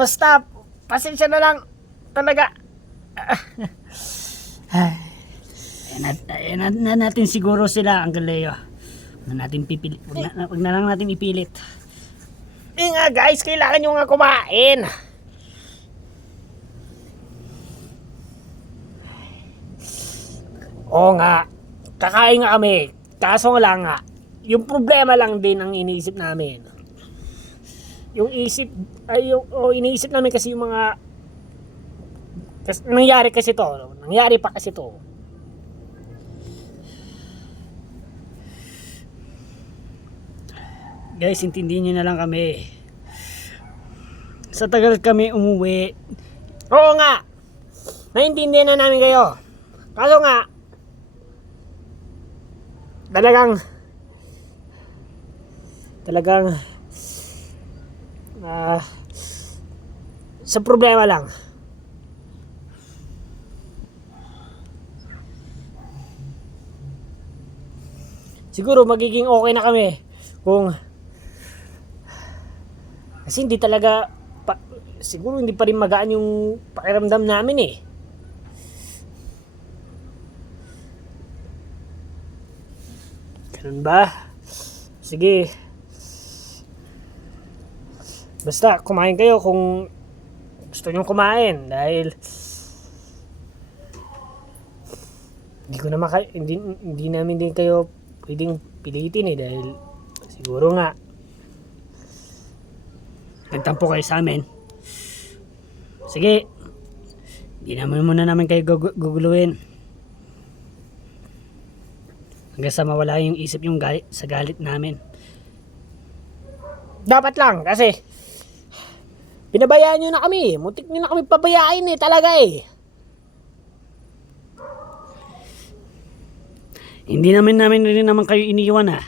Basta, pasensya na lang. Talaga. Ayan na natin siguro sila, Uncle Leo. Wag na lang natin ipilit. Nga guys, kailangan nyo nga kumain. Oo nga, kakain nga kami. Kaso nga lang nga, yung problema lang din ang iniisip namin. Iniisip namin kasi yung mga nangyari pa kasi to. Guys, intindihin nyo na lang kami. Sa tagal kami umuwi. Oo nga, naiintindihan na namin kayo. Kaso nga, talagang sa problema lang. Siguro magiging okay na kami kung kasi hindi talaga siguro hindi pa rin magaan yung pakiramdam namin eh. Ganun ba? Sige. Basta kumain kayo kung gusto nyo kumain dahil hindi namin din kayo pwedeng pilitin eh dahil siguro nga Nagtampo kayo sa amin. Sige. Hindi namin kayo guguluhin. Hanggang sa mawala yung isip yung sa galit namin. dapat lang kasi pinabayaan nyo na kami. Muntik nyo na kami pabayain eh talaga eh. Hindi namin rin naman kayo iniwan ah.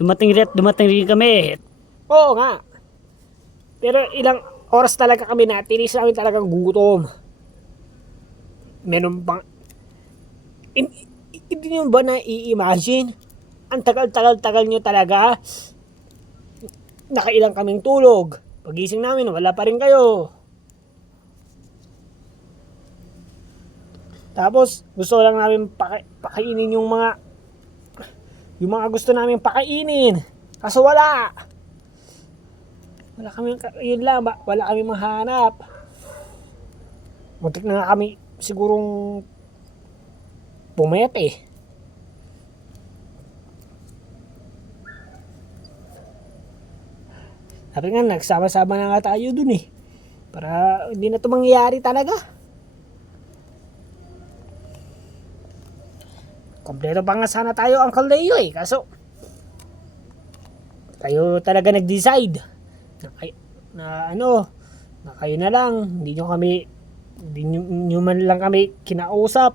Dumating rin kami. Oo nga. Pero ilang oras talaga kami na tinis namin talagang gutom. Meron bang hindi nyo ba na-i-imagine? Ang tagal nyo talaga. Nakailang kaming tulog. Pagising namin, wala pa rin kayo. Tapos, gusto lang namin pakainin yung mga gusto namin pakainin. Kaso wala. Wala kami, yun lang, wala kami mahanap. Muntik na nga kami sigurong pumayat eh. Sabi nga, nagsama-sama na nga tayo dun eh. Para hindi na ito mangyayari talaga. Kompleto pa nga sana tayo, Uncle Leo eh. Kaso, kayo talaga nag-decide na kayo na lang. Hindi nyo man lang kami kinausap.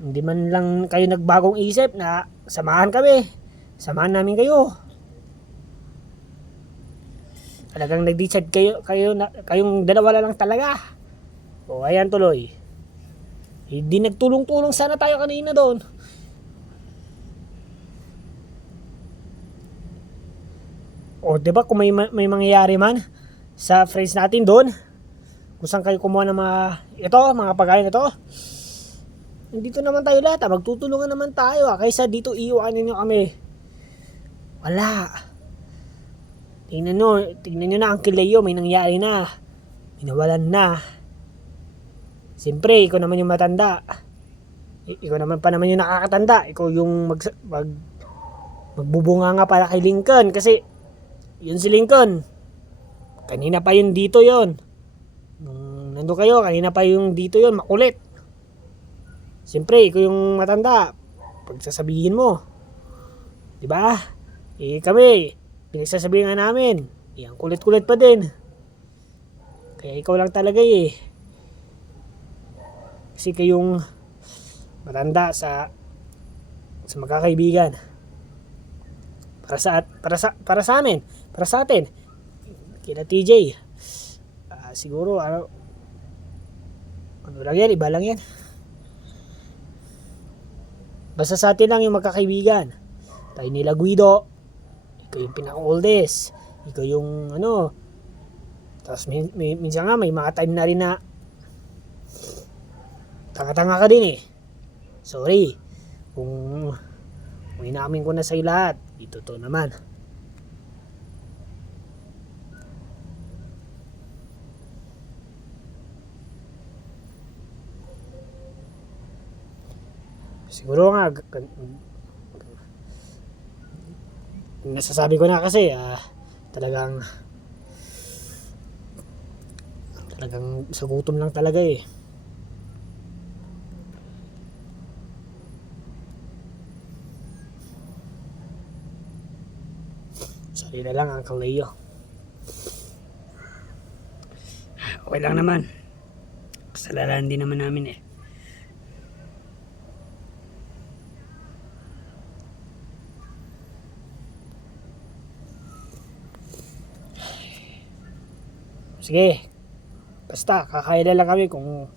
Hindi man lang kayo nagbagong isip na samahan kami. Samahan namin kayo. Talagang nag-decide kayong dalawa lang talaga. O ayan tuloy. Hindi nagtulong-tulong sana tayo kanina doon. O diba kung may mangyayari man sa friends natin doon, kung saan kayo kumuha ng mga pagkain ito, nandito naman tayo lahat, magtutulungan naman tayo kaysa dito iiwanan nyo kami. Wala. Tingnan nyo na Uncle Leo, may nangyari na. Inawalan na. Siyempre, ikaw naman yung matanda. Ikaw naman pa naman yung nakakatanda. Ikaw yung magbubunga nga para kay Lincoln. Kasi, yun si Lincoln. Kanina pa yung dito yon. Nung nandun kayo, kanina pa yung dito yon, makulit. Siyempre, ikaw yung matanda. Pagsasabihin mo. Diba? Kami, pinagsasabihin nga namin. Ang kulit-kulit pa din. Kaya ikaw lang talaga eh. Kasi kayong matanda sa magkakaibigan. Para sa amin, para sa atin. Kina TJ. Siguro ano lang yan, iba lang yan. Basta sa atin lang yung magkakaibigan. Tayo nila Guido. Ikaw yung pinaka-oldest. Ikaw yung Tapos minsan nga may mga time na rin na tanga-tanga ka din eh. Sorry. Kung inamin ko na sa'yo lahat, ito to naman. Siguro nga, nasasabi ko na kasi, talagang sa gutom lang talaga eh. Sorry na lang, Uncle Leo. Okay lang naman. Kasalanan din naman namin eh. Sige. Basta, kakain na lang kami kung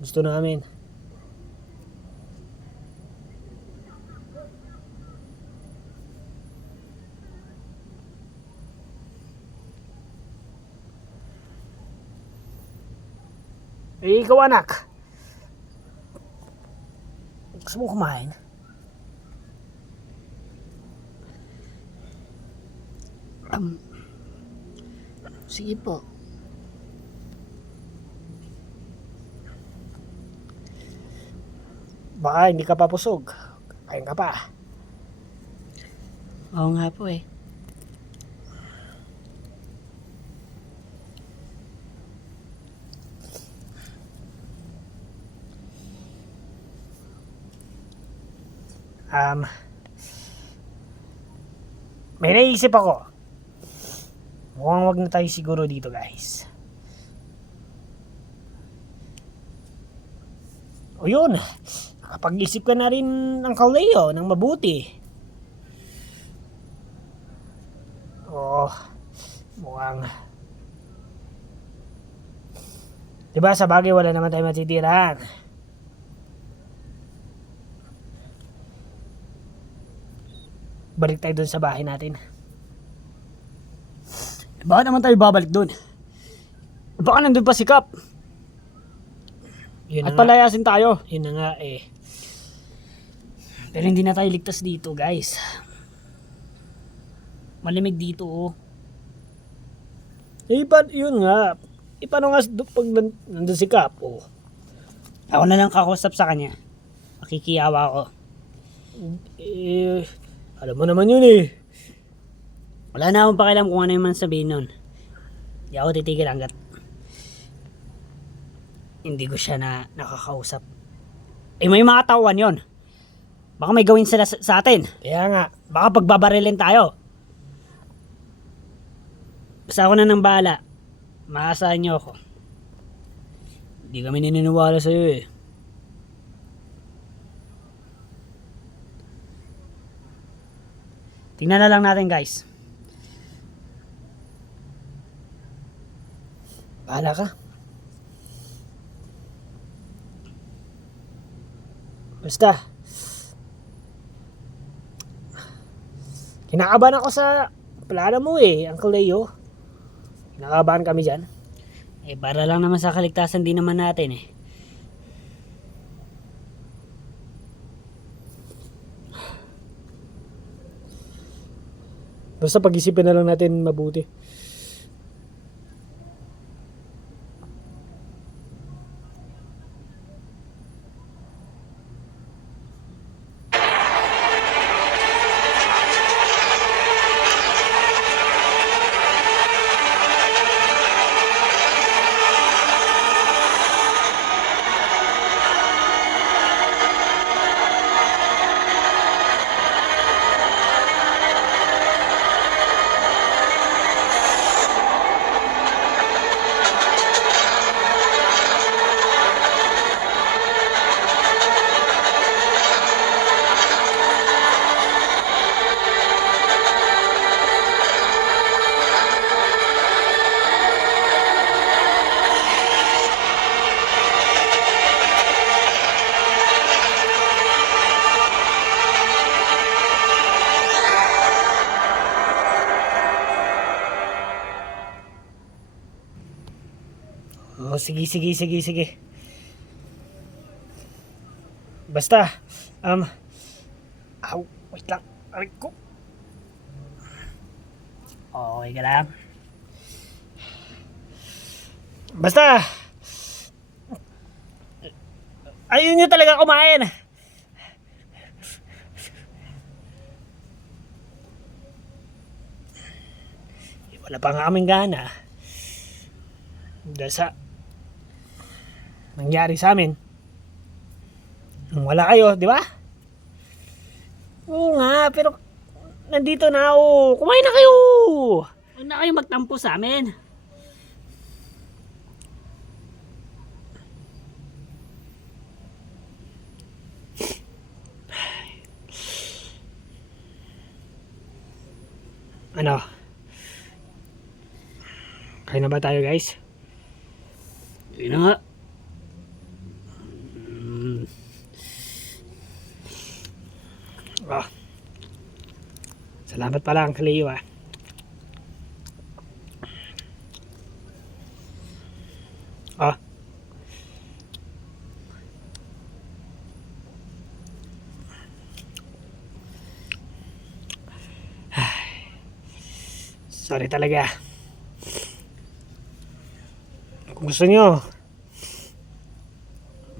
gusto namin. Eh, ikaw anak. Gusto mo kumain? Sige po. Baka hindi ka pa busog. Kain ka pa. Oo nga po eh. May naisip ako. Mukhang wag na tayo siguro dito, guys. O yun, nakapag-isip ka na rin ng Leo ng mabuti. Oo, mukhang... Diba sa bagay wala naman tayo matitirahan. Balik tayo dun sa bahay natin. Bakit naman tayo babalik dun? Baka nandun pa si Kap. Yun na At nga. palayasin tayo. Yun na nga eh. Pero hindi na tayo ligtas dito, guys. Malimig dito, oh. Eh, yun nga. Paano nga pag nandun si Kap? Oh. Ako na lang kakausap sa kanya. Makikiyawa ako. Eh, alam mo naman yun eh. Wala na akong pakialam kung ano yung man sabihin nun. Hindi ako titigil hanggat hindi ko siya na nakakausap. Eh, may mga tauhan yon. Baka may gawin sila sa atin. Kaya nga. Baka pagbabarilin tayo. Basta ako na nang bahala. Maasahan niyo ako. Hindi kami naniniwala sa'yo eh. Tingnan na lang natin, guys. Bahala ka. Basta. Kinakabahan ako sa plano mo eh, Uncle Leo. Kinakabahan kami dyan. Eh, para lang naman sa kaligtasan din naman natin eh. Basta pag-isipin na lang natin mabuti. Oh, sige. Basta, wait lang. Aray ko. Okay ka lang? Basta, ayun nyo talaga kumain. Wala pa nga kaming gana. Dahil sa nangyari sa amin. Nung wala kayo, di ba? Oo nga, pero nandito na ako. Kumain na kayo. Huwag na kayo magtampo sa amin. Ano? Kain na ba tayo, guys? Yun na nga. Ah. Salamat pala ang Leo ah. Ah. Sorry talaga. Kung gusto nyo,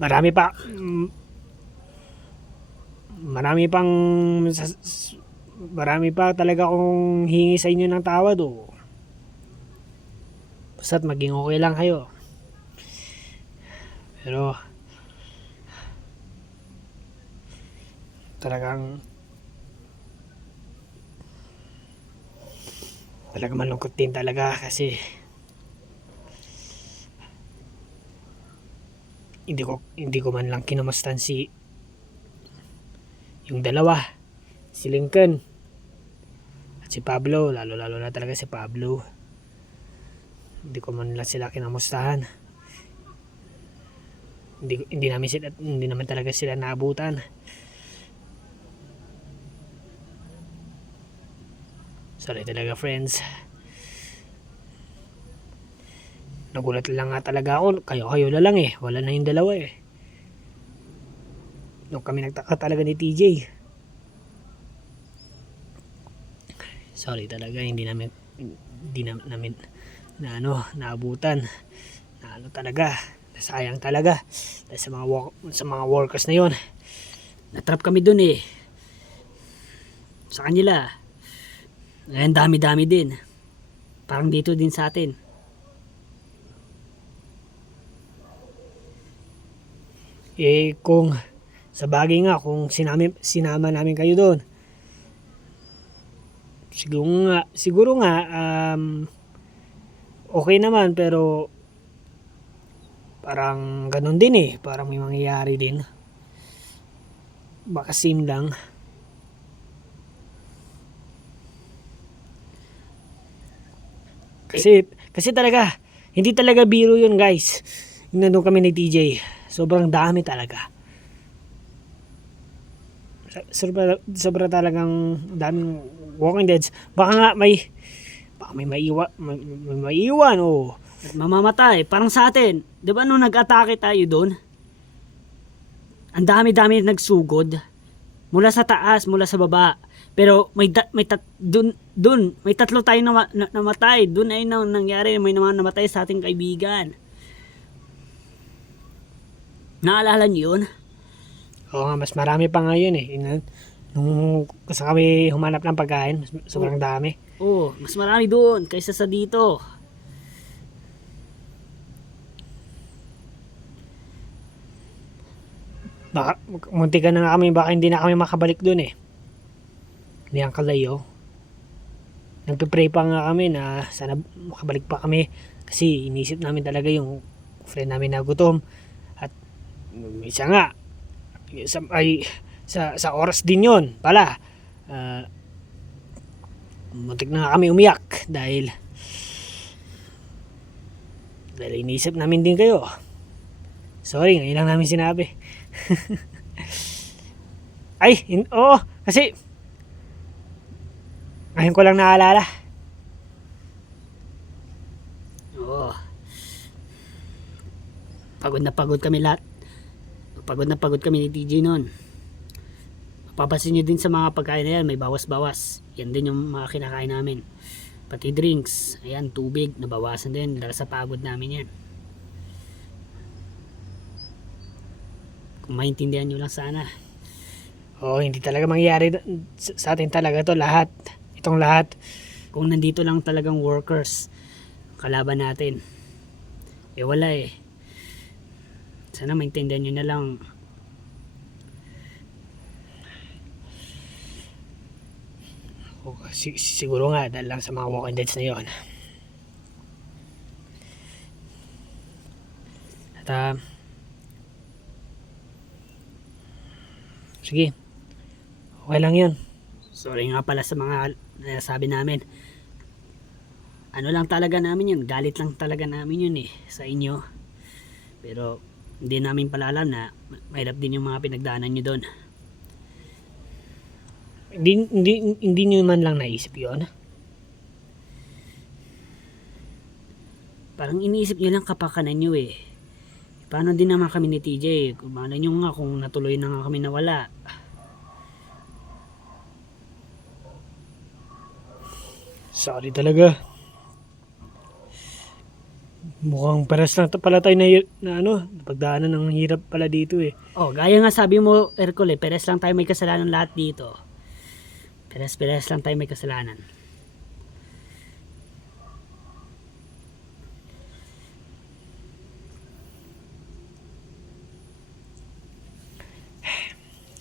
marami pa marami pa talaga akong hingi sa inyo ng tawad o basta't maging okay lang kayo. Pero talagang malungkot din talaga kasi hindi ko man lang kinamustan yung dalawa, si Lincoln at si Pablo, lalo na talaga si Pablo. Hindi ko man lang sila kinamustahan. Hindi naman talaga sila naabutan. Sorry talaga, friends. Nagulat lang nga talaga ako. Kayo na lang eh. Wala na yung dalawa eh. Nung kami nagtaka talaga ni TJ. Sorry talaga, hindi namin naabutan. Talaga. Sayang talaga. Dahil sa mga workers na yon. Natrap kami dun eh. Sa kanila. Ngayon dami-dami din. Parang dito din sa atin. Kung sa bagay nga, kung sinama namin kayo doon, siguro nga, okay naman, pero parang ganun din eh. Parang may mangyayari din. Baka same lang. Kasi talaga, hindi talaga biro yun, guys. Yung nandun kami ni TJ. Sobrang dami talaga. Sobra talagang daming Walking Deads. Baka nga may maiiwan o At mamamatay. Parang sa atin. Di ba nung nag-atake tayo doon? Ang dami-dami nagsugod. Mula sa taas, mula sa baba. Pero may tatlo tayong namatay. Doon ay nangyari, may naman namatay sa ating kaibigan. Naalala niyo yun? oo nga, mas marami pa nga yun eh. Nung kasi kami humanap ng pagkain, sobrang dami. Oo, mas marami doon kaysa sa dito. Baka, munti ka na nga kami, baka hindi na kami makabalik doon eh. Ni Uncle Leo. Nagpe-pray pa nga kami na sana makabalik pa kami kasi inisip namin talaga yung friend namin na gutom. At isa nga, sa oras din yon pala, muntik na nga kami umiyak dahil inisip namin din kayo. Sorry, ngayon lang namin sinabi. Oo, kasi ngayon ko lang naalala. Oo. pagod kami lahat. Pagod na pagod kami ni TJ noon. Mapapansin nyo din sa mga pagkain na yan, may bawas-bawas. Yan din yung mga kinakain namin. Pati drinks, ayan, tubig, nabawasan din dahil sa pagod namin yan. Kung maintindihan nyo lang sana. Oo, hindi talaga mangyayari sa atin talaga to lahat. Itong lahat. Kung nandito lang talagang workers, kalaban natin. Eh wala eh. Sana maintindihan nyo na lang. Siguro nga dahil lang sa mga walking deads na yon. At sige, okay lang yun. Sorry nga pala sa mga nasabi namin. Ano lang talaga namin yun, galit lang talaga namin yun eh sa inyo. Pero hindi namin pala alam na mahirap din yung mga pinagdaanan nyo doon. Hindi nyo man lang naisip yun. Parang iniisip nyo lang kapakanan nyo eh. Paano din naman kami ni TJ? Kumana nyo nga kung natuloy na nga kami nawala. Sorry talaga. Mukhang pares lang pala tayo na pagdaanan ng hirap pala dito eh. Oh, gaya nga sabi mo, Ercole, peres lang tayo may kasalanan lahat dito. Peres lang tayo may kasalanan.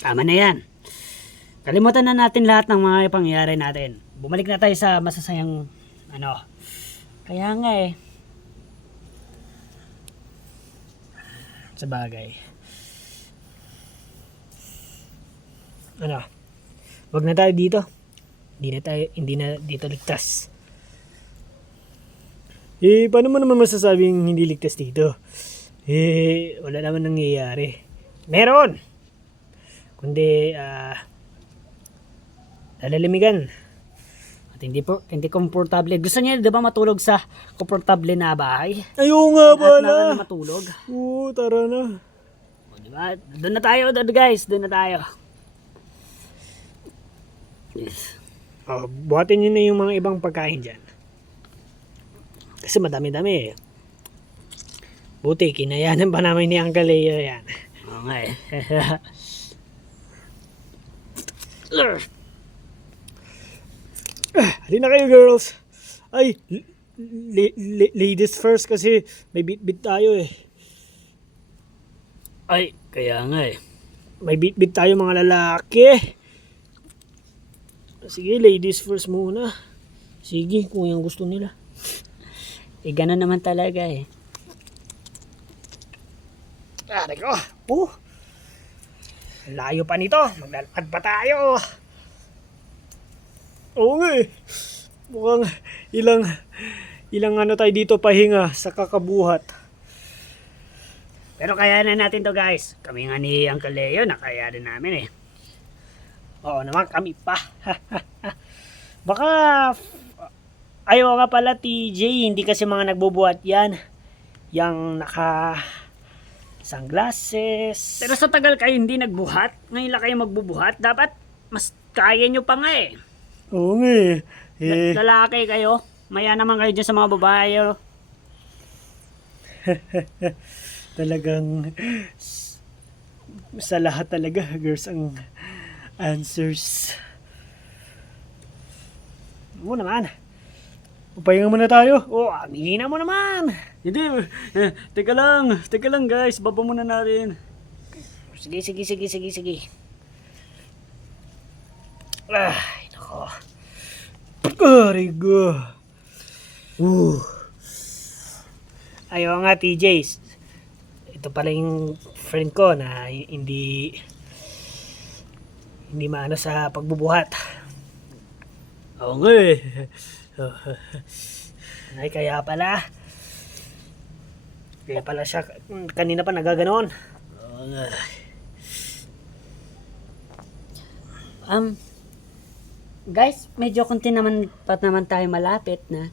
Tama na yan. Kalimutan na natin lahat ng mga pangyayari natin. Bumalik na tayo sa masasayang Kaya nga eh. Sa bagay. Wag na tayo dito. Hindi na dito ligtas. Paano mo naman masasabing hindi ligtas dito? Wala naman nangyayari. Meron! Kundi, nalalimigan. At hindi komportable. Gusto niya 'di ba matulog sa komportable na bahay? Ayaw nga At pala! na matulog. Oo, tara na. O, di ba? Doon na tayo, guys. Doon na tayo. Yes. Buhatin nyo na yung mga ibang pagkain dyan. Kasi madami-dami eh. Buti, kinayanan pa namin ni Uncle Leo yan. Oo nga eh. Halina kayo girls. Ay, ladies first kasi may bit-bit tayo eh. Ay, kaya nga eh. May bit-bit tayo mga lalaki. Sige, ladies first muna. Sige, kung yung gusto nila. Eh, gano'n naman talaga eh. Nako. Layo pa nito. Maglalakad pa tayo. Oo nga eh. Mukhang ilang tayo dito pahinga sa kakabuhat. Pero kaya na natin to guys. Kami nga ni Uncle Leo, nakaya din namin eh. Oo naman, kami pa. Baka ayaw nga pala TJ, hindi kasi mga nagbubuhat yan. Yang naka sunglasses. Pero sa tagal kayo hindi nagbuhat, ngayon lang kayo magbubuhat, dapat mas kaya nyo pa nga eh. Oo nga eh. Lalaki kayo, maya naman kayo dyan sa mga babae. Oh. Talagang sa lahat talaga, girls, ang answers. Mo naman. Upahinga muna tayo. Amina mo naman. Hindi, teka lang guys, baba muna natin. Sige. Ay, nako. Arigo. Ayaw nga, TJ. Ito pala yung friend ko na hindi maano sa pagbubuhat. Oo nga eh. Ay, kaya pala siya kanina pa nagaganon. Oo nga. Guys, medyo konti naman tayo malapit na.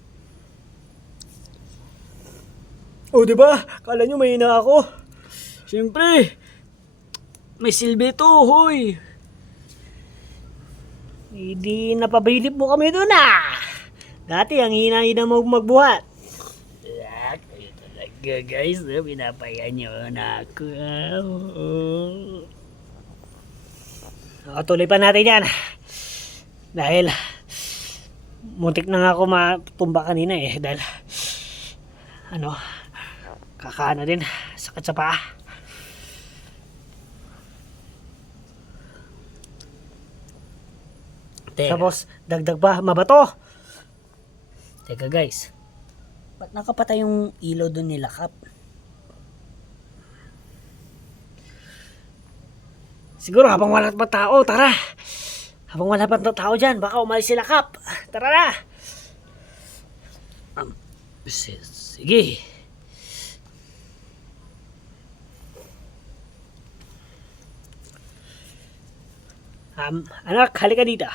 Di ba? Kala nyo mahina ako. Siyempre, may silbi to, hoy. Hindi napabilib mo kami doon Dati ang hina-hina mo magbuhat. Kayo talaga guys, pinapayan nyo na ako. Tuloy pa natin yan. Dahil muntik na nga ako matumba kanina dahil kakano din, sakit sa paa. Tapos dagdag pa, mabato. Teka guys, ba't nakapatay yung ilaw doon nila Kap? Siguro habang wala pa tao, tara. Habang wala pa tao dyan, baka umalis sila Kap. Tara na. Sige. Anak, halika dito.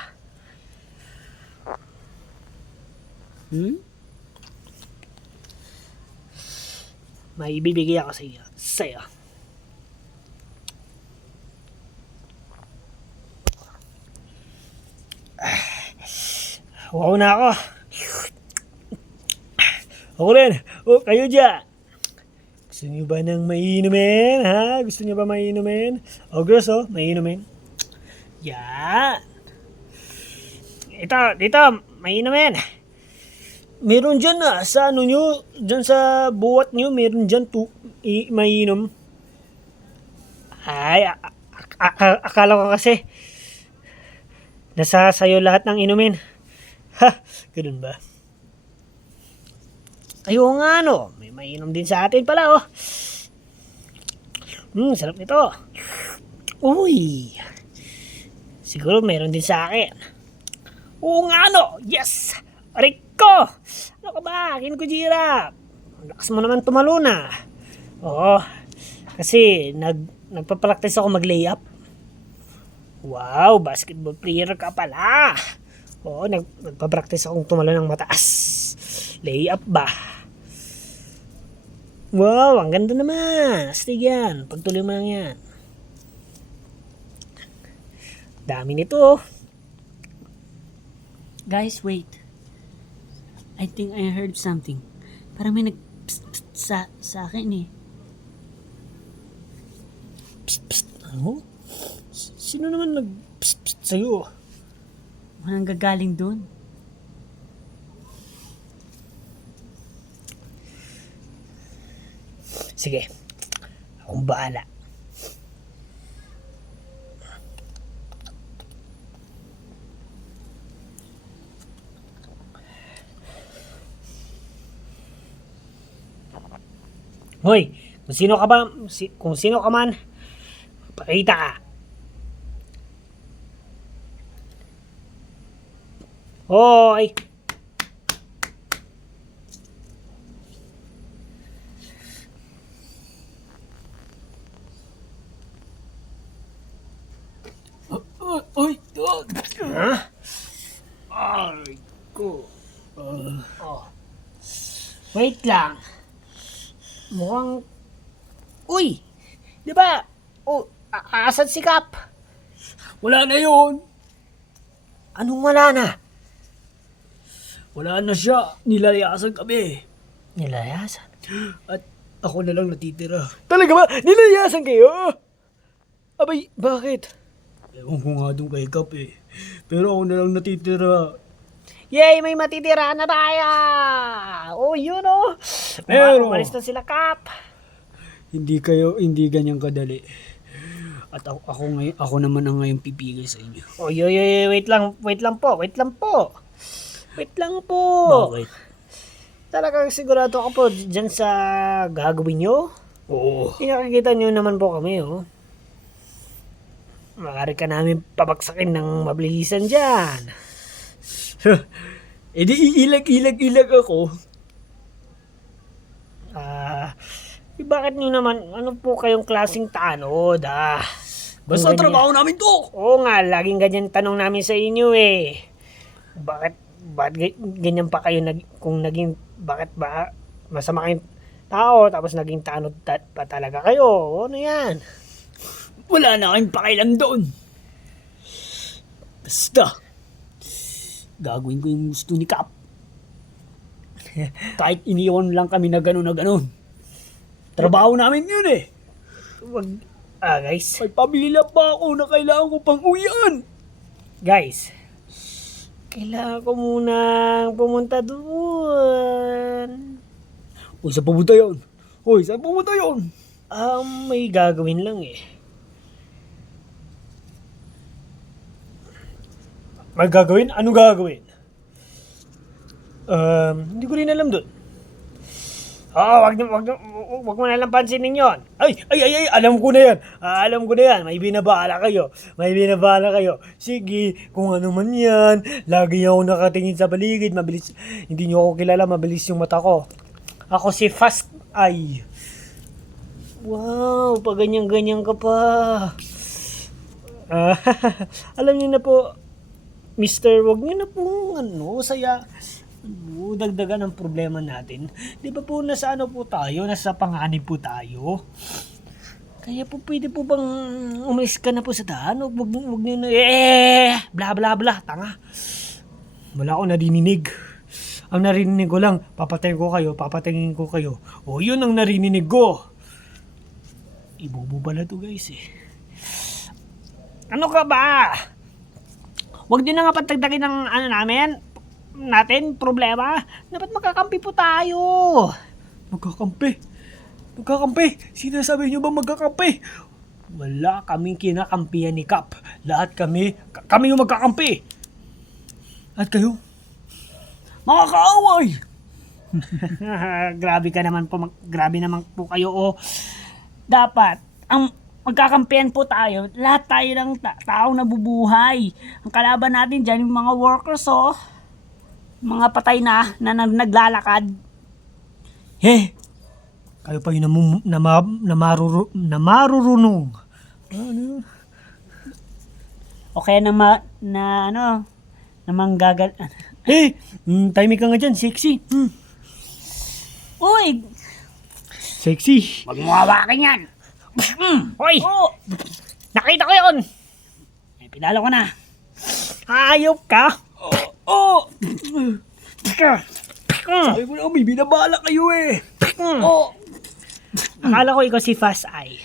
May ibibigay ako sa iyo. Sa'yo. Wow na ako. Ako rin. Kayo dyan. Gusto niyo ba ng mainumin? Ha? Gusto niyo ba mainumin? Gross mainumin. Yan. Dito, mainumin. Meron dyan sa nyo, dyan sa buwat nyo, meron dyan mainom. Ay, akala ko kasi nasa sayo lahat ng inumin. Ha, ganun ba? Kayo nga may mainom din sa atin pala sarap nito. Uy, siguro meron din sa akin. Oo nga yes! Rico! Ano ka ba? Akin ko Jirap. Lakas mo naman tumalo na. Oo, kasi nagpa-practice ako mag-layup. Wow, basketball player ka pala. Oo, nagpa-practice akong tumalo ng mataas. Layup ba? Wow, ang ganda naman. Astig yan. Pagtuloy mo lang yan. Dami nito. Guys, wait. I think I heard something. Parang may sa akin Psst. Ano? Sino naman nag-psst sa'yo? Walang gagaling doon. Sige. Akong bahala. Hoy, kung sino ka man, pakita ka. Hoy! Oy, dog! Ha? Ay, ko. Wait lang. Mukhang... Uy! Di ba? Asan si Kap? Wala na yun. Anong wala na? Wala na siya. Nilayasan kami. Nilayasan? At ako na lang natitira. Talaga ba? Nilayasan kayo? Abay, bakit? Ewan ko nga doon kay Kap Pero ako na lang natitira. Yay! May matitira na tayo! Yun Pero- umalis na sila Kap. Hindi ganyan kadali. At ako naman ang ngayon pipigil sa inyo. Wait lang po. Bakit? Talagang sigurado ako po dyan sa gagawin nyo? Oo. Pinakikita nyo naman po kami, Maaari ka namin pabagsakin ng mabilisan dyan. Di iilag ako. Bakit nyo naman, ano po kayong klaseng tanod, Basta Kung ganyan- trabaho namin to. Oo nga, laging ganyan tanong namin sa inyo Bakit ganyan pa kayo bakit ba masama kayong tao, tapos naging tanod pa talaga kayo. Ano yan? Wala na kayong pakialam doon. Basta, gagawin ko yung gusto ni Cap. Kahit iniwan lang kami na gano'n na gano'n. Trabaho namin yun eh. Wag, guys. May pamilya pa ako na kailangan ko pang uwian. Guys, kailangan ko munang pumunta doon. Uy, saan pumunta yun? Uy, saan pumunta yun? May gagawin lang eh. May gagawin? Anong gagawin? Hindi ko rin alam doon. Wag mo na lang pansinin yon. Ay, alam ko na yan. Alam ko na yan. May binabala kayo. Sige, kung ano man yan. Lagi ako nakatingin sa paligid. Mabilis. Hindi niyo ako kilala. Mabilis yung mata ko. Ako si Fast Eye. Wow, pa ganyan-ganyan ka pa. Alam niyo na po, Mister, wag niyo na po, saya. Dagdagan ang problema natin. Di ba po nasa po tayo? Nasa panganib po tayo. Kaya po pwede po bang umalis ka na po sa daan? Wag niyo na, bla bla bla, tanga. Wala akong narinig. Ang narinig ko lang, papatayin ko kayo. O yun ang narinig ko. Ibobo pala to guys eh. Ano ka ba? Wag din na nga patagdagin ng natin, problema. Dapat magkakampi po tayo. Magkakampi? Sinasabi nyo ba magkakampi? Wala kaming kinakampihan ni Cap. Lahat kami yung magkakampi. At kayo? Mga kaaway! Grabe naman po kayo. Dapat, ang magkakampihan po tayo, lahat tayo ng taong nabubuhay. Ang kalaban natin dyan, yung mga workers, mga patay na naglalakad. Kayo pa yung marurunong. Ano? Okay na manggagal. Timing ka nga dyan, sexy. Uy! Sexy. Wag mo hawakan yan. Hoy! Nakita ko yun! Pinalo ko na. Hayop ka! Sabi mo na, may binabala kayo eh. Akala ko ikaw si Fast Eye.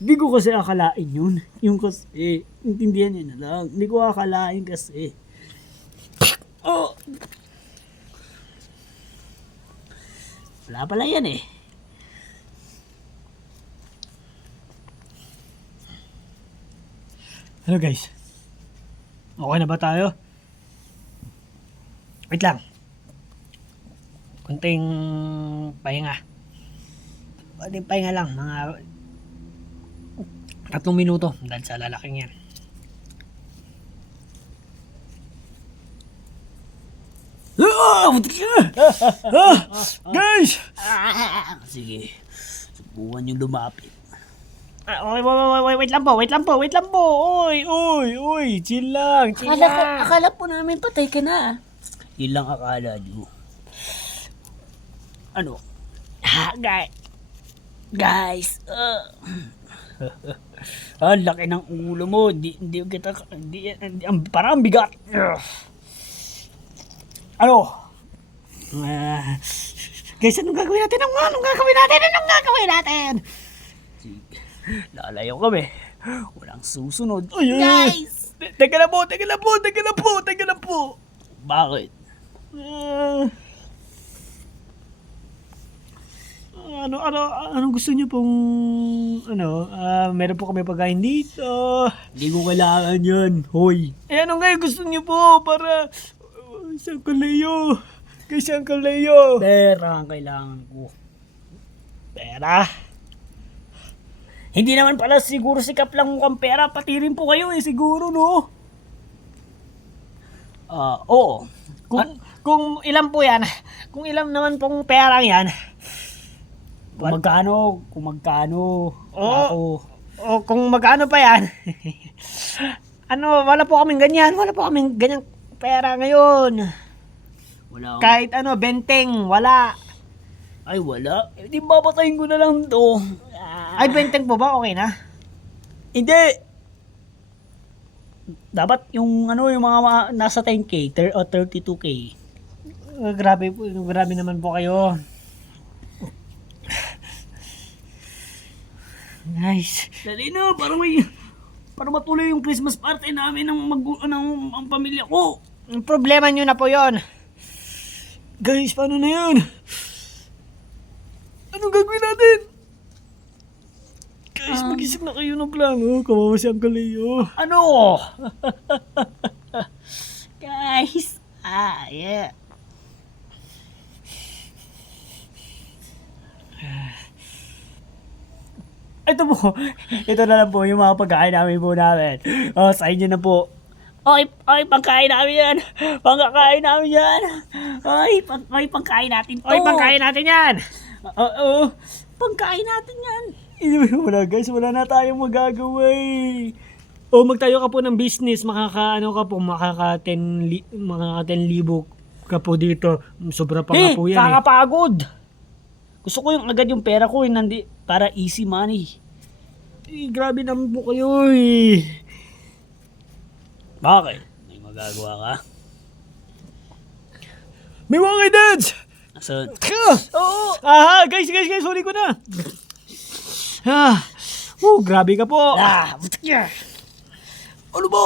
Hindi ko kasi akalain yun. Yung kasi, intindihan nyo na lang. Hindi ko akalain kasi. Wala pala yan eh. Hello guys. Okay na ba tayo? Wait lang. Kunting pahinga. Kunting pahinga lang. Mga 3 minuto. Dahil sa lalaking yan. Guys! Sige. Subukan yung lumapit. Wait lang po. Oy, chill lang. Akala po namin patay ka na. Yun lang akala nyo. Ano? Guys. Ang laki ng ulo mo. Parang bigat. Ano? Guys, anong gagawin natin? Lalayo kami. Walang susunod. Guys! Teka na po. Bakit? Anong gusto niyo pong meron po kami pagkain dito. Hindi ko kailangan yun. Hoy. Ano nga gusto niyo po para sa Uncle kay Uncle Leo. Pera ang kailangan ko. Pera? Hindi naman pala siguro si Cap lang mukhang pera. Pati rin po kayo siguro, no? Oo. Kung ilan po yan, kung ilan naman pong pera yan. Kung magkano. O kung magkano pa yan. Wala po kaming ganyan. Wala po kaming ganyang pera ngayon. Wala. Kahit benteng, wala. Ay, wala. Eh, di babatayin ko na lang to. Ay, benteng po ba? Okay na? Hindi. Dapat yung yung mga nasa 10k o 32k. Grabe naman po kayo. Nice. Dali na, para matuloy yung Christmas party namin ng ang pamilya ko. Ang problema nyo na po yon. Guys, paano na yun? Anong gagawin natin? Guys, mag-isip na kayo ng plano. Kawawa si Uncle Leo. Ano? Guys, yeah. Ito po, ito na lang po yung mga pagkain namin po namin. Oh, sa inyo na po. Oy, pangkain namin yan. Pangkain namin yan. Oy, pangkain natin to. Oy, pangkain natin yan. Oo, pangkain natin yan. Wala guys, wala na tayong magagawa eh. O magtayo ka po ng business, makaka 10,000 ka po dito. Sobra pa nga po yan eh. Kakapagod. Gusto ko yung agad yung pera ko para easy money. Grabe naman po kayo eh. Bakit? May magagawa ka? May mga dads! Asan? Oo! Guys, huli ko na. Grabe ka po. Ano ba?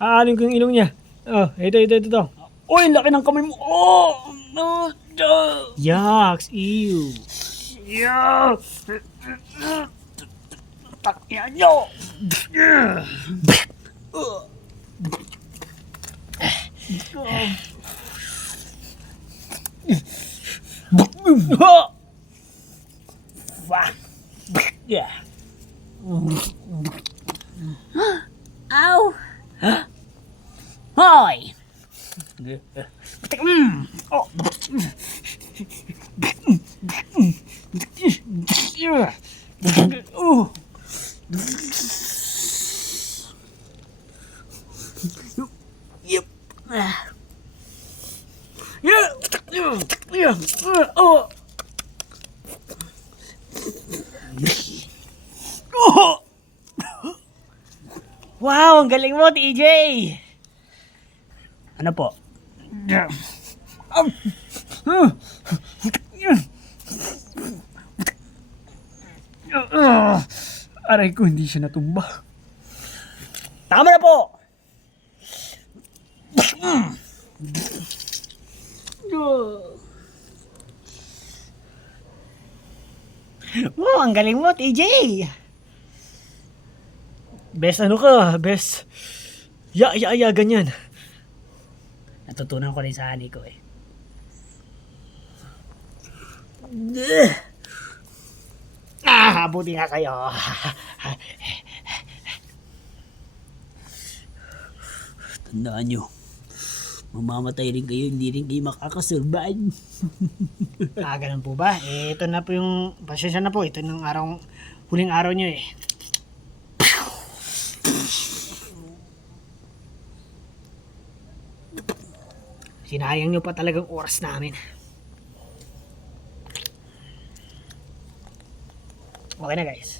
Aanin ko yung ilong niya. Ito. Uy, laki ng kamay mo. Yucks, ew. Takyan nyo! Yeah. Ow! Hoy! Oh. Yep. Yeah. Oh. Wow, ang galing mo, TJ. Ano po? Aray ko, hindi siya natumba. Tama na po! Wow, ang galing mo, TJ. Best ano ka, best. Ganyan. Natutunan ko rin sa honey ko eh. Buti nga kayo. Tandaan nyo, mamamatay rin kayo, hindi rin kayo makakasurvive. Ganun po ba? Ito na po yung, pasensya na po, ito ng huling araw nyo eh. Sinayang nyo pa talagang oras namin. Okay na guys.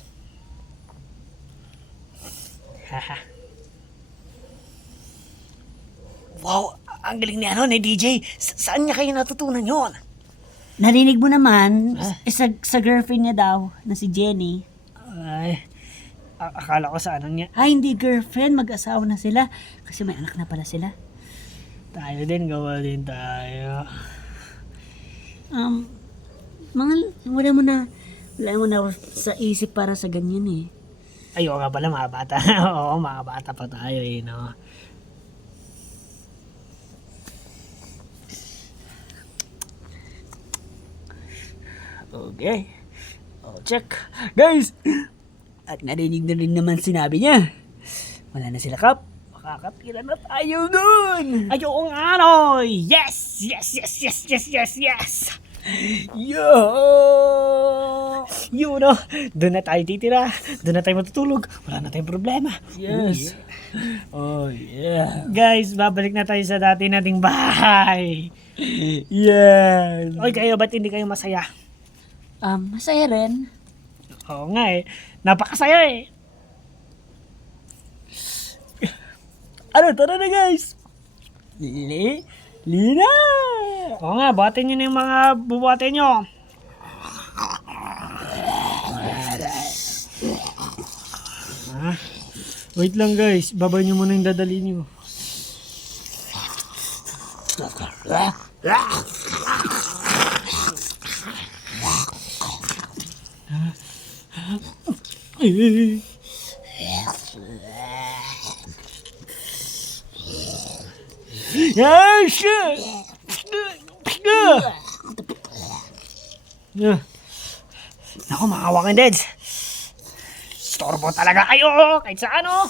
Wow, ang galing ni DJ. Saan niya kayo natutunan yon? Narinig mo naman, sa girlfriend niya daw, na si Jenny. Ay, akala ko sa niya. Ay, hindi girlfriend, mag-asawa na sila. Kasi may anak na pala sila. Tayo din, gawa din tayo. Wala mo na sa isip para sa ganyan eh. Ay, oo nga pala, mga bata. Oo, mga bata pa tayo eh, no? Okay. Check. Guys! At narinig na rin naman sinabi niya. Wala na sila kap. Makakatira na tayo dun! Ay, oo nga, no! Yes! Yo! Yun, no? Doon na tayo titira. Doon na tayo matutulog. Wala na tayong problema. Yes! Oh yeah! Guys, babalik na tayo sa dati nating bahay. Yan. Oy, kayo, ba't hindi kayo masaya? Masaya rin. Oo nga eh. Napakasaya eh. Ano, tara na guys. Lina! Oo nga, buhatin nyo na yung mga bubuhatin nyo. Ah, wait lang guys, babay nyo muna yung dadali nyo. Yes! Naku, mga Walking Deads. Storbo talaga kayo kahit sa ano.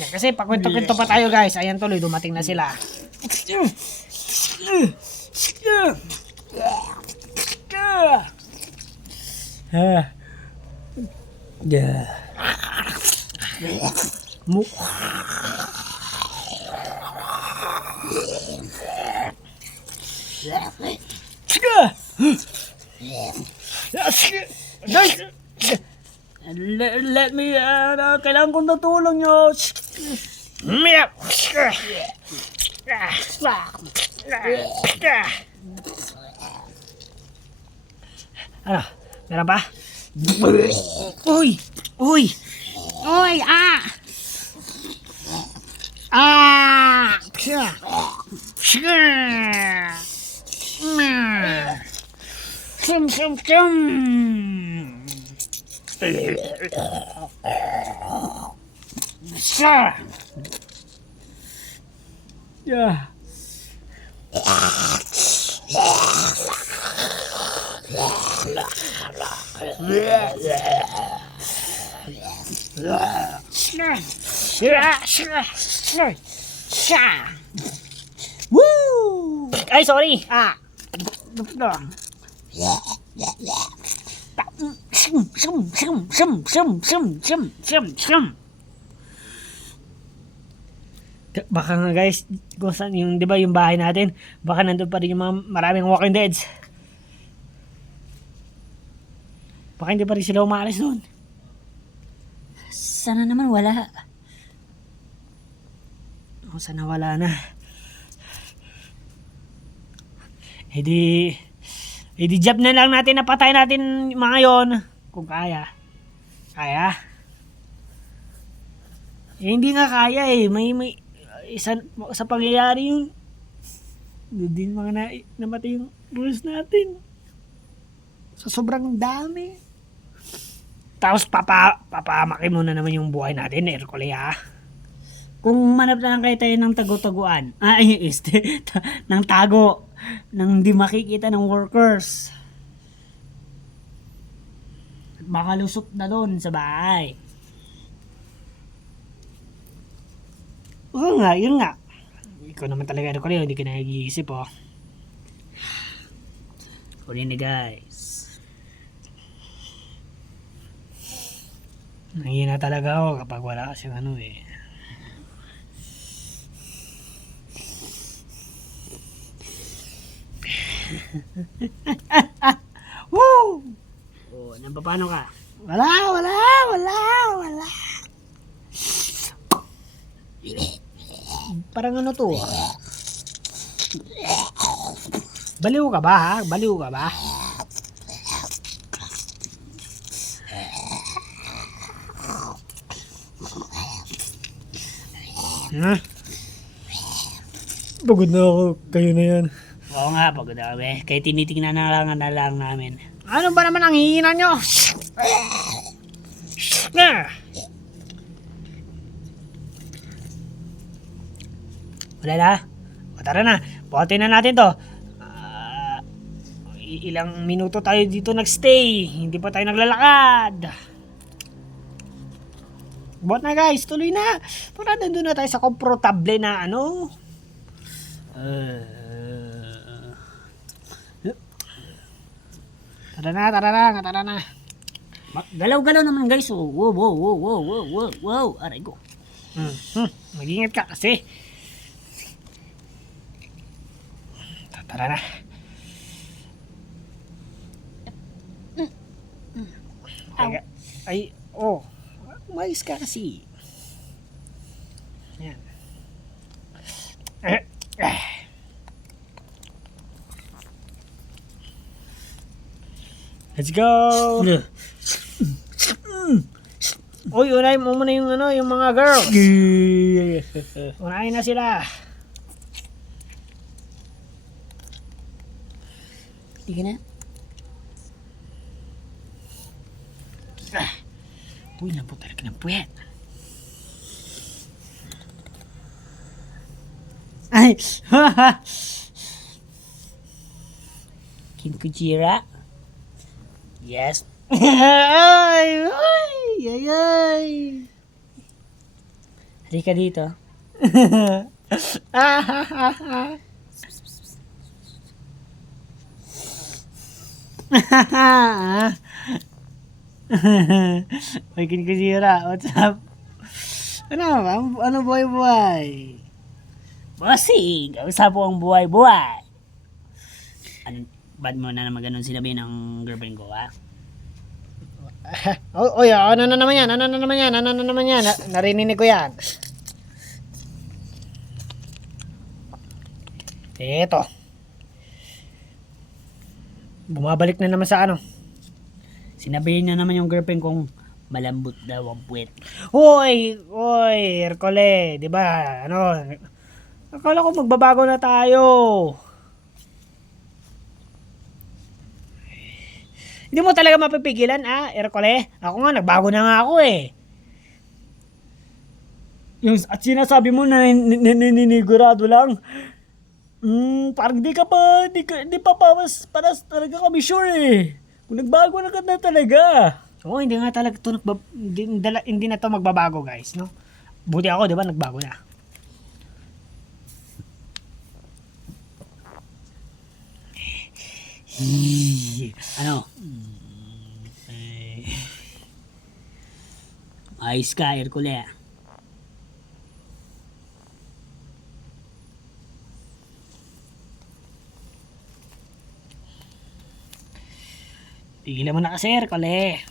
Yan, kasi pakwento-kwento pa tayo guys. Ayan tuloy, dumating na sila. Guys, let me, kailangan kong tutulong nyo. Ano? Meron pa? Uy! Uy! Uy! Ah! Ah! Psha! Psha! Sum sum sum! Psha! Yeah. Woo! Ay, sorry. Baka nga guys, kung saan yung, di ba yung bahay natin, baka nandun pa rin yung mga maraming Walking Deads. Baka hindi pa rin sila umaalis doon. Sana naman wala. O, sana wala na. Edi job na lang natin, napatay natin mga yon. Kung kaya. Kaya? Eh, hindi nga kaya eh. May isa sa pangyayari yun. Doon din mga namatay yung rules natin. So, sobrang dami. Tapos papamaki muna naman yung buhay natin, Ercole ha. Kung manap na lang kayo tayo ng tago-taguan. Ng tago. Nang di makikita ng workers. Makalusot na doon sa bahay. Oo nga, yun nga. Ikaw naman talaga, Ercole, hindi ka nag-iisip oh. Huli na guys. Nangihina talaga ako kapag wala kasi ano eh. Woo! O, paano ka? Wala. Parang ano to? Baliw ka ba ha? Baliw ka ba? Ha? Pagod na ako. Kayo na yan. Oo nga, pagod na kami. Kaya tinitingnan na lang namin. Ano ba naman ang hihina nyo? Wala na. O tara na. Buhatin na natin to. Ilang minuto tayo dito nagstay. Hindi pa tayo naglalakad. Buhat na guys. Tuloy na. Para nandun na tayo sa komportable na ano. Tara na. Galaw-galaw naman guys. Oh, wow. Aray ko. Mag-ingat ka kasi. Tara na. Ay, oh. Umayos ka kasi. Yan. Let's go! Uy, unahin mo muna yung ano, yung mga girls. Unahin na sila. Sige na. Uy, lambot talaga ng puwet. Ay! Kim Kujira? Yes. Ay! Halika dito. Uy, Kinkujira, what's up? Ano buhay? Bossing, kausap po ang buhay-buhay. Ano, ba't mo na naman ganun sinabi ng girlfriend ko, ha? Oy, ano na naman yan? Narinig ko yan. Eto. Bumabalik na naman sa ano. Sinabi na naman yung girlfriend kong malambot daw ang puwet. Hoy, Ercole, 'di ba? Ano? Akala ko magbabago na tayo. Hindi mo talaga mapipigilan, Ercole? Ako nga, nagbago na nga ako eh. Yung at sinasabi mo na ninigurado lang. Parang di pa pawas para talaga kami sure eh. Kung nagbago na ka na talaga. Oo, hindi nga talaga ito hindi na to magbabago, guys, no? Buti ako, 'di ba, nagbago na. Ano? Ayos ka, Hercule. Tigilan mo na kasi, Ercole.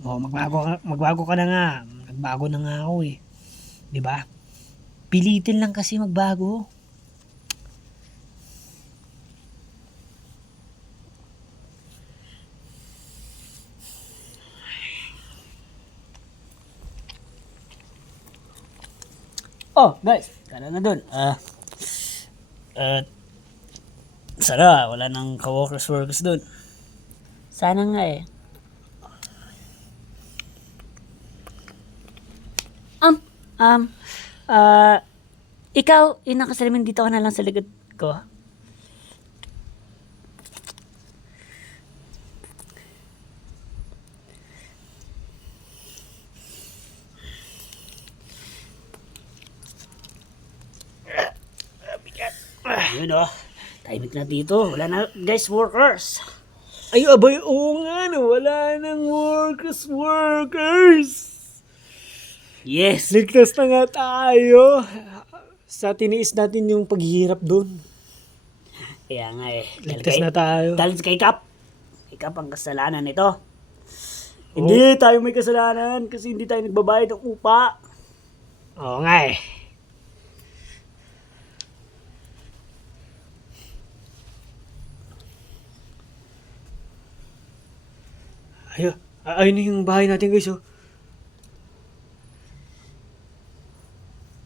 Oh, magbago ka na nga. Nagbago na nga ako eh. 'Di ba? Pilitin lang kasi magbago. Oh, guys, tara na dun. Sara, wala nang ka-workers dun. Sana nga eh. Ikaw, inakasalamin dito ka na lang sa likod ko. Yun oh, tahimik na dito. Wala na, guys, workers. Ay, abay, oo nga, no. Wala nang workers. Yes. Ligtas na nga tayo. Sa tiniis natin yung paghihirap doon. Kaya nga eh. Ligtas na tayo. Dahil kay Kap. Kay Kap ang kasalanan nito. Hindi tayo may kasalanan kasi hindi tayo nagbabayad ng upa. Oo nga eh. Ayun na yung bahay natin, guys, oh.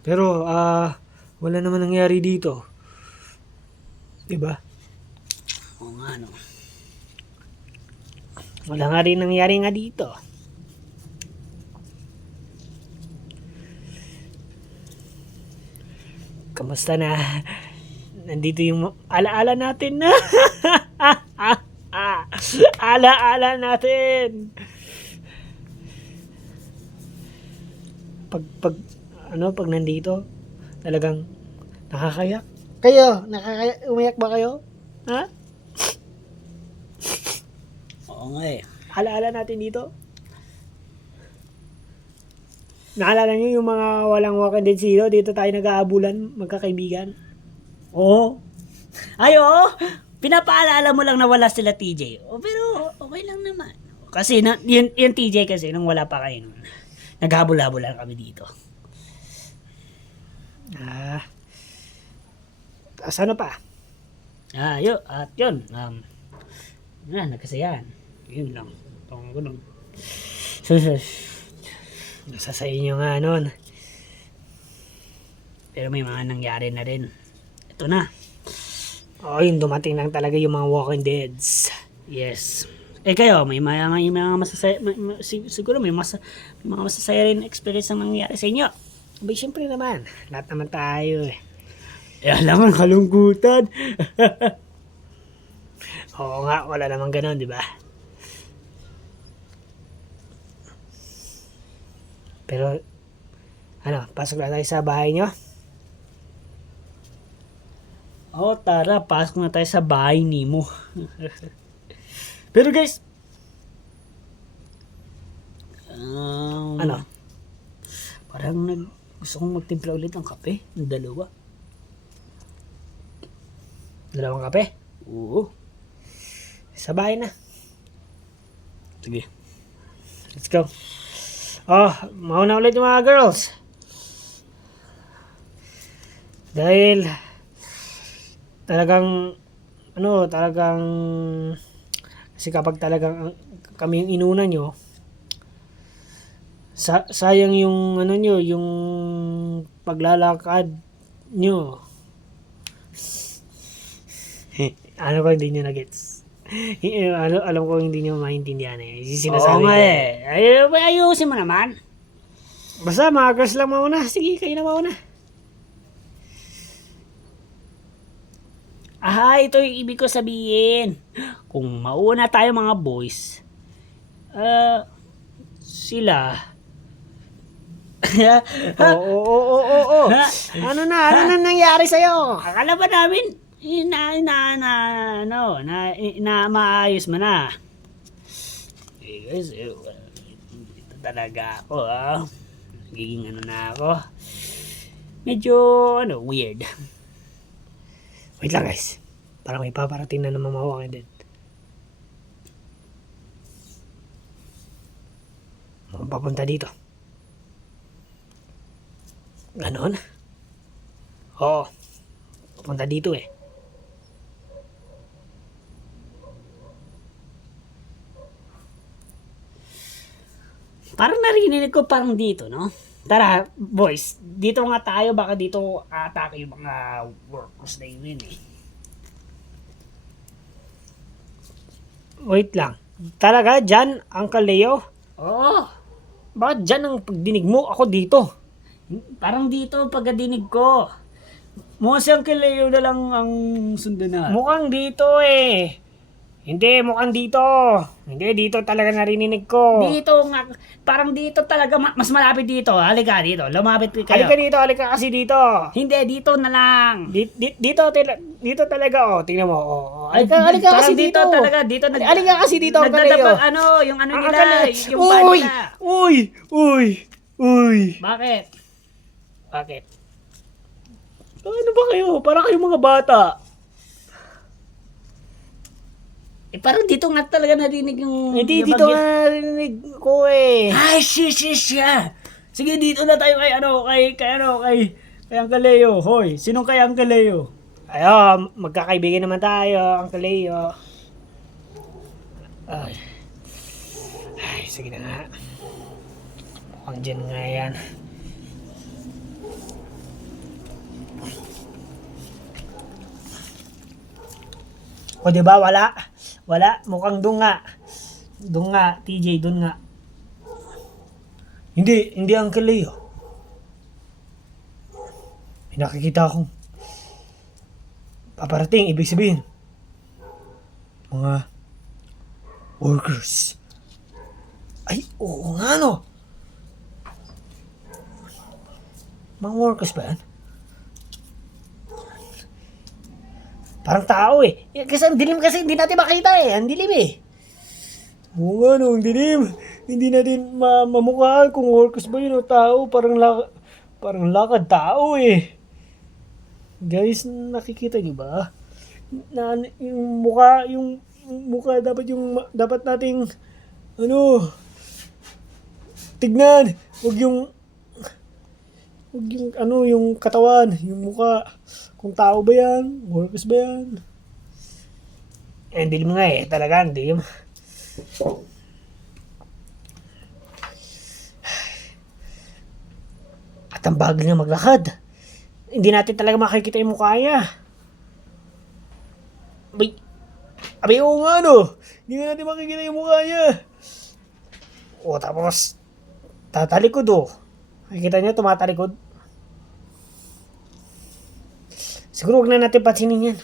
Pero, wala naman nangyari dito. Diba? Oo nga no. Wala nga rin nangyari nga dito. Kamusta na? Nandito yung alaala natin na. Alaala natin. Pag nandito, talagang nakakayak. Kayo, umayak ba kayo? Ha? Oo nga eh. Alaala natin dito. Naalala niyo yung mga walang Walking Dead sino? Dito tayo nag-aabulan, magkakaibigan. Oo. Ay, oo. Pinapaalala mo lang na wala sila TJ. Oh, pero okay lang naman. Kasi yung TJ kasi nung wala pa kayo nun. Naghabol-habolan kami dito. Tapos ano pa? Yun. Nagkasayahan. Yun lang. Tawag ko lang. Nasa sa inyo nga nun. Pero may mga nangyari na rin. Ito na. Yung dumating lang talaga yung mga Walking Deads. Yes. Kayo, may mga masasaya, siguro may mga masasaya rin experience ang nangyari sa inyo. Abay, syempre naman. Lahat naman tayo eh. Alam mo, kalungkutan. Oo nga, wala namang ganun, di ba? Pero, pasok na tayo sa bahay nyo? Tara, pasok na tayo sa bahay ni mo. Pero guys, Ano? parang gusto kong magtimpla ulit ng kape, ng dalawa. Dalawang kape? Oo. Sa bahay na. Sige. Let's go. Mauna ulit yung mga girls. Dahil, talagang kasi kapag talagang kami yung inuna nyo, sayang yung yung paglalakad nyo. Ano ko hindi nyo na-gets? Alam ko hindi nyo maintindihan eh. Sinasabi Oo nga ko. ayusin mo naman. Basta mga girls lang mauna. Sige, kayo na mauna. Ito yung ibig ko sabihin. Kung mauna tayo mga boys, sila. Oo. Ano na nangyari sa'yo? Akala ba namin na maayos mo na. Guys, ito talaga ako nagiging na ako. Medyo weird. Wait lang guys. Parang may paparating na naman mga Walking Dead. Mukhang papunta dito. Ganon? Oo. Papunta dito eh. Parang narinig ko parang dito, no? Tara, boys, dito nga tayo, baka dito atake yung mga workers na yun eh. Wait lang. Talaga, dyan, Uncle Leo? Oo, Bakit dyan ang pagdinig mo? Ako dito. parang dito pagkadinig ko. Mukha si Uncle Leo na lang ang sundan na. Mukhang dito eh. Hindi, mukhang dito. Hindi, dito talaga narinig ko. Dito nga, parang dito talaga, mas malapit dito. Halika dito, lumapit kayo. Halika kasi dito. Hindi, dito na lang. Dito talaga, tingnan mo. Halika kasi Parang dito. talaga, dito Halika kasi dito, Uncle Leo. yung nila, yung pad nila. Uy. Bakit? Ano ba kayo? Para kayong mga bata. Parang dito nga talaga narinig yung... Hindi, dito nga narinig ko eh. Ay, siya. Sige, dito na tayo kay Uncle Leo. Hoy, sinong kay Uncle Leo? Magkakaibigan naman tayo, Uncle Leo. Ay, sige na nga. Mukhang dyan nga yan. O diba, wala, mukhang doon nga, TJ, doon nga. Hindi Uncle Leo. May nakikita akong paparating, ibig sabihin, mga workers. Ay, oo nga no. Mga workers ba yan? Parang tao eh. Kasi ang dilim kasi hindi natin makita eh. Ang dilim eh. Oo nga no, ang dilim. Hindi natin mamukhaan kung workers ba yun o tao. Parang lakad tao eh. Guys, nakikita niyo ba? Yung mukha dapat dapat nating ano tignan. Yung katawan, yung mukha. Kung tao ba yan? Workers ba yan? Eh, dilim nga eh. Talaga, dilim. At ang bagal niya maglakad. Hindi natin talaga makikita yung mukha niya. Abay, oo nga no. Hindi na natin makikita yung mukha niya. O tapos, tatalikod oh. Nakikita niyo, tumatalikod. Siguro huwag na natin pansinin yan.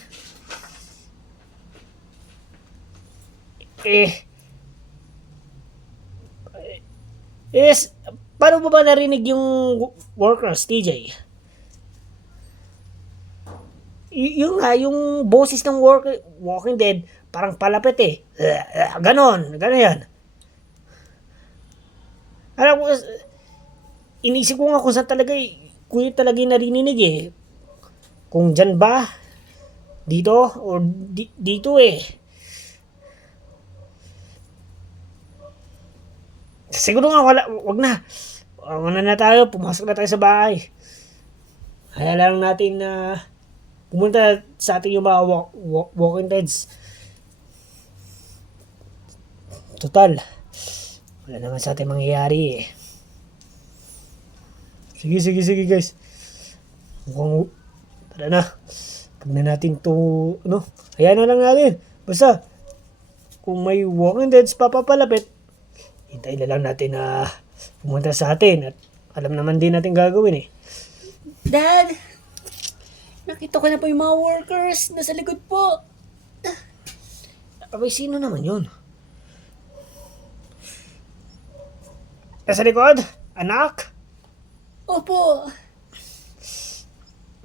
Paano ba narinig yung workers, TJ? Yung boses ng Walking Dead, parang palapit eh. Ganon yan. Alam ko, inisip ko nga kung saan talaga, kung yun talaga yung narinig eh. Kung dyan ba? Dito? Or dito eh. Siguro nga wag na. Wag na tayo, pumasok na tayo sa bahay. Kaya lang natin na pumunta sa ating yung mga Walking Deads. Total, wala naman sa ating mangyayari eh. Sige guys. Mukhang, tara na. Huwag na natin to, hayaan na lang natin. Basta, kung may Walking Deads papapalapit, hintayin na lang natin na pumunta sa atin at alam naman din natin gagawin eh. Dad, nakita ko na po yung mga workers nasa likod po. Abay, sino naman yun? Nasa likod? Anak? Opo.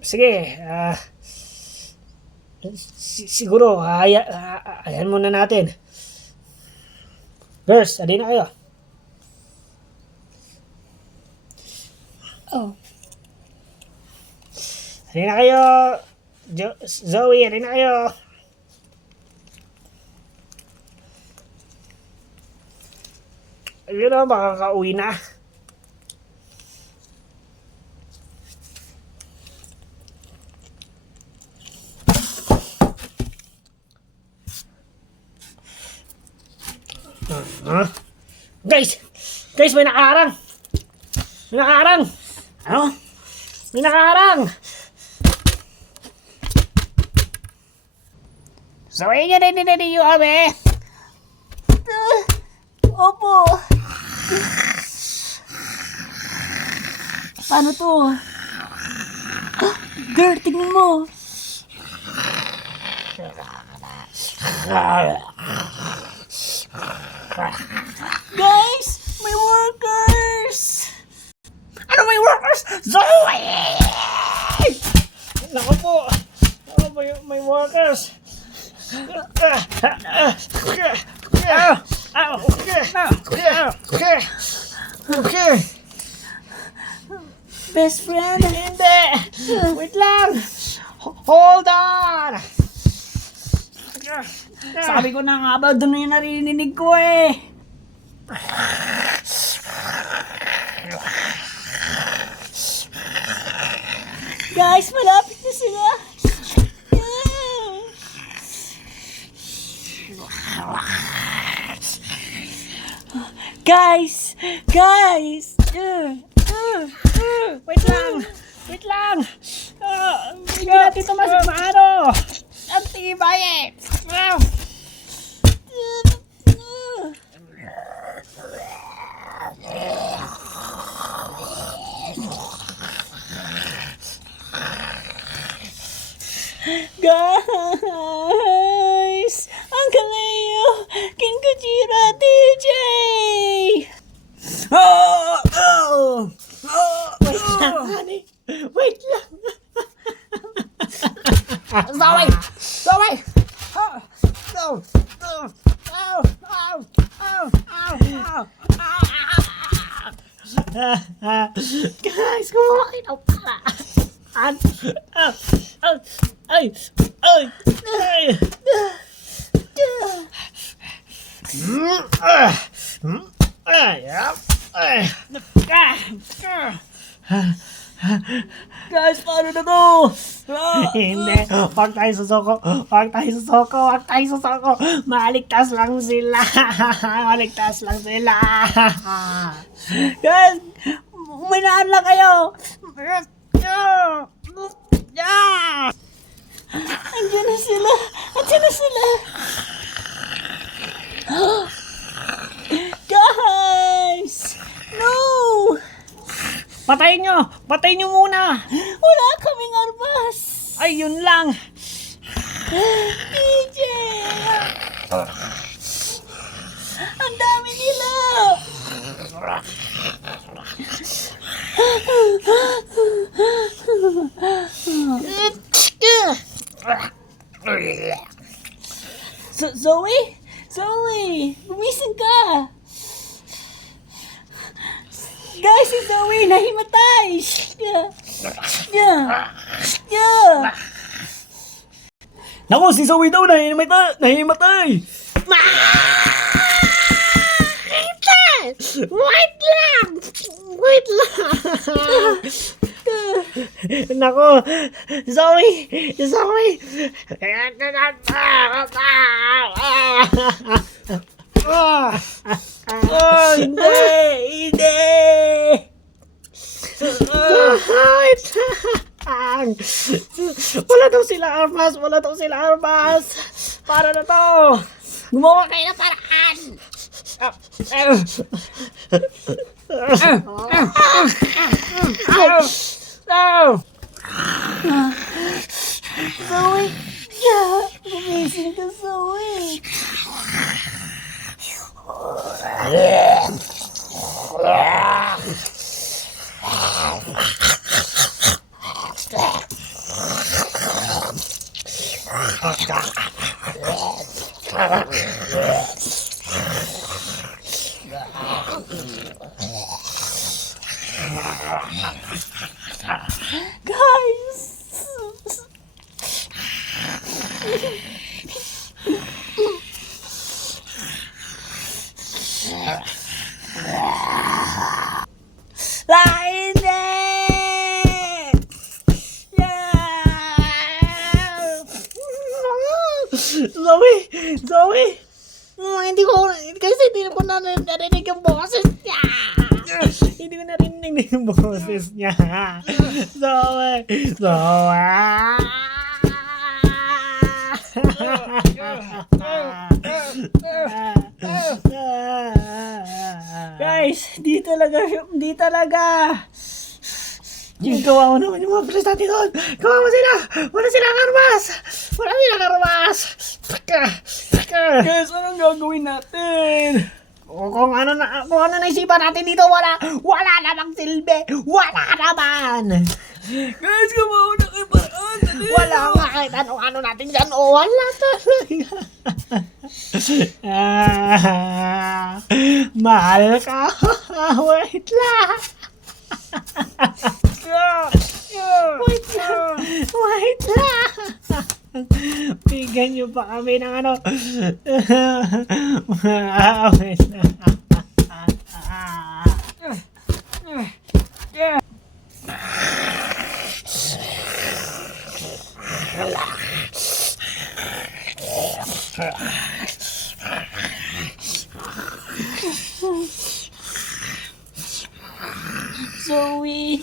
Sige, siguro, ayan muna natin. Girls, alin na kayo? Oh. Alin na kayo? Zoe, alin na kayo? Ayun na, makakauwi na. Guys, may nakaharang. Ano? May nakaharang. So, yun na yung abe. Opo. Paano to? Girl, tingnan mo. Guys, may workers. Ano may workers? Zoe! Naku po. May workers. Okay. Best friend. Hindi. Wait lang. Hold on. Sabi ko na nga ba, doon yung narinig ko eh. Guys, malapit na sila. Guys! Wait lang. Hindi natin ito maano. Ang tibay eh. Guys! Uncle Leo! King Kujira! DJ! Wait lang, honey. Wait lang. Zoe! Guys, kumain ang paraan. Ay! Guys, paano na to? Hindi. Huwag tayo susuko. Maligtas lang sila. Guys, uminaan lang kayo. Andiyan na sila. Guys! No! Patayin nyo muna. Wala kaming armas. Ay, yun lang. DJ! Ang dami nila! Zoe? Gumising ka! Guys, si Zoe nahimatay! Naku, si Zoe daw nahimatay. Wait lang. Naku, Zoe. Hindi! Wait lang. Wala daw sila armas. Para na to. Gumawa kayo ng paraan! Zoe! Gumising ka, Zoe! Guys! Hindi! Zoe. Hindi ko narinig yung boses niya. Hindi ko narinig yung boses niya. Zoe. Guys, di talaga. Yung gawa mo naman yung mga pulis natin doon. Gawa mo sila. Wala silang armas. Guys, anong gagawin natin? Kung ano naisipan natin dito, wala namang silbi. Wala naman. Guys, gumawa na kayo paraan. Wala nga kahit ano natin dyan. Wala talaga. Mahal ka. Wait lang. Wait lang. Bigyan nyo pa kami ng ano. Wait lang. Zoe.